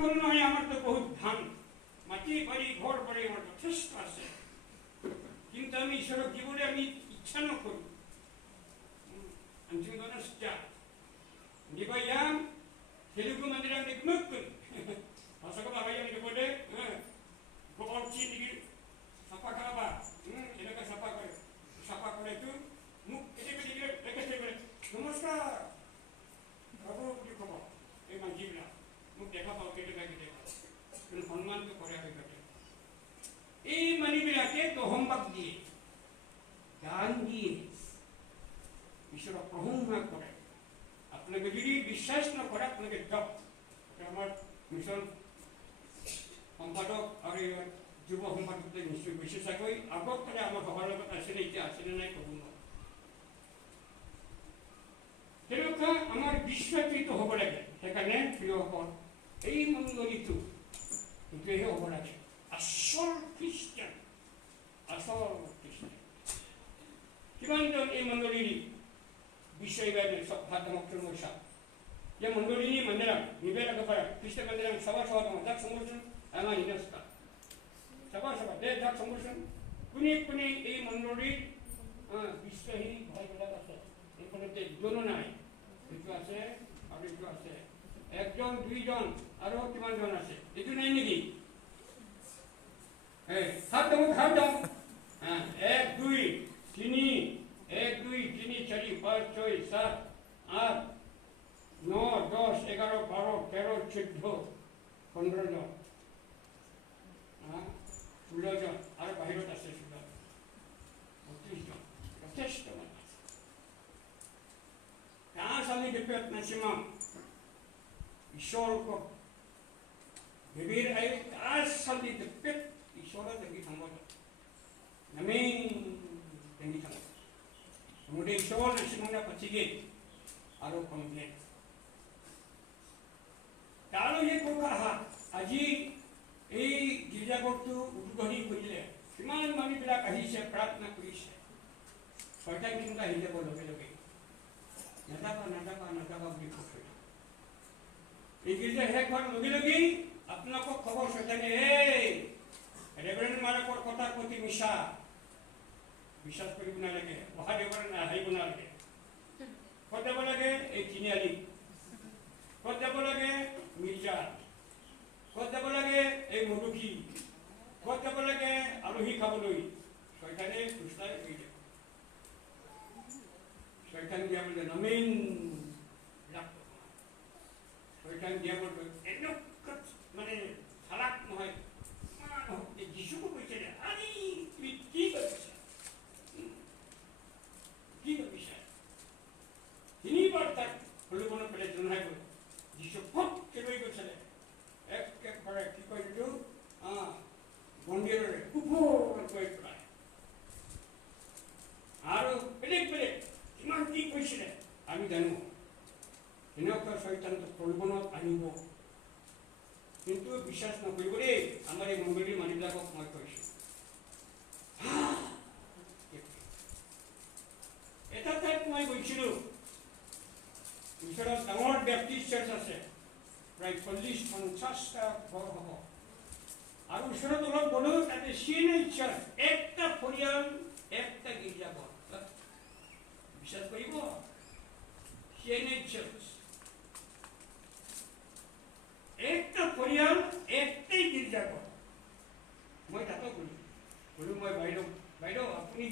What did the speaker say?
কোনো নহয়, আমাৰতো বহুত ধান, মাটি বাৰী ঘৰ বাৰী আমাৰ যথেষ্ট আছে, কিন্তু আমি ঈশ্বৰক দিবলৈ আমি ইচ্ছা নকৰোঁ। Anjing doon sejak, di bayam, jadi gua mandiran di gemukun, masa kau bayam di kode, gua orci di sapa kapa, ini kan sapa kode itu, muk ini mereka sebut, namaskar, baru di kau, manjibla, muk dekha pau kede lagi dekha, dan Hanuman tu Korea ke kede, manjibla ke to hombak di, janji. ঈশ্বর প্রহংসা করে, আপনাকে যদি বিশ্বাস না করে আপনাকে job. আমার mission সম্পাদক আৰু যুৱ সম্পাদকতে নিশ্চয় গৈছে চাগৈ, আগত মানে আমাৰ সভাৰ লগত আছেনে, এতিয়া আছেনে নাই ক'ব নোৱাৰোঁ। তেনেকুৱা আমাৰ বিশ্বাসিত হ'ব লাগে। সেইকাৰণে প্ৰিয়সকল, এই মণ্ডলীটো সেইটোহে হ'ব লাগে আচল খ্ৰীষ্টান, আচল খ্ৰীষ্টান। কিমানজন এই মণ্ডলীৰ বিষয়বাদী ভাদ্রমক্ষর মশা যে মন্ডলিনী মন্দিরাম নিবেদক করা খ্রিস্ট মন্দিরাম সভা সভা যাক সংগঠন আমার হিনস্তা সভা সভা দে যাক সংগঠন কোনে এই মন্ডলীর বিশ্বাসী ভাইবিলাক আছে, এইখানে একজনো নাই, এইটো আছে আৰু এইটো আছে, একজন দুইজন আৰু কিমানজন আছে, এইটো নাই নেকি? হাত দাও, 1 2 3 1 2 3 4 5 6 7 8 9 10 11 12 13 14 15 জন, 16 জন, আর বাহিৰত আছে 32 জন, যথেষ্ট মানুহ আছে। কাজ আমি দেখুৱাত নাচিমাম ঈশ্বৰৰ ওপৰত গভীৰ আই কাজ চালি দেখুৱাত ঈশ্বৰৰ দেখি থাকোঁ আমি দেখি থাকোঁ kemudian ঈশ্বৰ নাচিমনা পাচিগে আৰু কমপ্লেন তাৰো এই কথা আজি এই গীৰ্জাঘৰটো উদ্বোধনী কৰিলে কিমান মানুহবিলাক আহিছে, প্ৰাৰ্থনা কৰিছে, 6টা কিন্তু আহি যাব লগে লগে, নাযাবা বুলি কৈছে। এই গীৰ্জা শেষ হোৱাৰ লগে লগেই আপোনালোকক খবৰ 6টানে ৰেভাৰেণ্ড মাৰাকৰ কথাৰ প্ৰতি মিছা বিশ্বাস কৰিব নালাগে, অহা দেওবাৰে আহিব নালাগে, ক'ত যাব লাগে? এই তিনিআলি, ক'ত যাব লাগে? মিৰ্জা, ক'ত যাব লাগে? এই মধুকি, ক'ত যাব লাগে? আলহী খাবলৈ। শয়তানে খুচলাই হৈ যাব, শয়তান দিয়াবলৈ নমেন শয়তান দিয়াবলৈ এনেকুৱা মানে চালাক নহয়। যিচুকো কৈছে দে আজি তুমি কি কৰিছা, কি কৰিছা? 3বাৰ তাক প্ৰলোভন পেলাই জনাই গ'ল, যিচু ফটকে লৈ গৈছিলে, একেবাৰে কি কয় এইটো মন্দিৰৰে ওপৰকৈ পেলাই, আৰু বেলেগ বেলেগ কিমান কি কৈছিলে আমি জানো। এনেকুৱা শয়তানটো প্ৰলোভনত আনিব, কিন্তু বিশ্বাস নকৰিব দেই। আমাৰ এই মণ্ডলীৰ মানুহবিলাকক মই কৈছোঁ, এটা ঠাইত মই গৈছিলোঁ, ওচৰত ডাঙৰ ব্যক্তিৰ চাৰ্চ আছে, প্ৰায় 40-50টা ঘৰ হ'ব, আৰু ওচৰত অলপ গ'লো, তাতে CNI চাৰ্চ, একটা পৰিয়াল একটা গীৰ্জাঘৰ। বিশ্বাস কৰিব, CNI চাৰ্চ, একটা পৰিয়াল একটাই গীৰ্জাঘৰ। মই তাতো গ'লো, মই বাইদেউ আপুনি